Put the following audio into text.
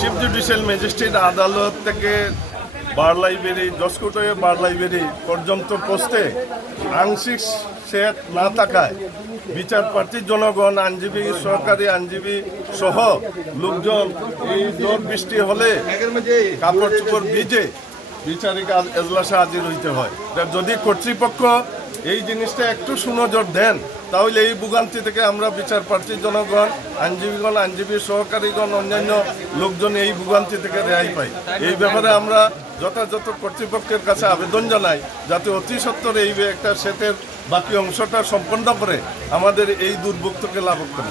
Chief judicial magistrate আদালত থেকে বার library জসকোট হয়ে বার লাইব্রেরি পর্যন্ত পোস্টে আংশিক সেট না থাকায় বিচার প্রার্থী জনগণ, আইনজীবী, সরকারি আইনজীবী সহ লোকজন এই জোর বৃষ্টি হলে কাপড় চোপড় ভিজে বিচারিক এজলাসে হাজির হইতে হয়। যদি কর্তৃপক্ষ এই জিনিসটা একটু সুনজর দেন তাহলে এই ভোগান্তি থেকে আমরা বিচার প্রার্থী জনগণ, আইনজীবীগণ, আইনজীবী সহকারীগণ, অন্যান্য লোকজন এই ভোগান্তি থেকে রেহাই পাই। এই ব্যাপারে আমরা যথাযথ কর্তৃপক্ষের কাছে আবেদন জানাই যাতে অতি সত্বর এই একটা সেটের বাকি অংশটা সম্পন্ন করে আমাদের এই দুর্ভোগ থেকে লাভ করে।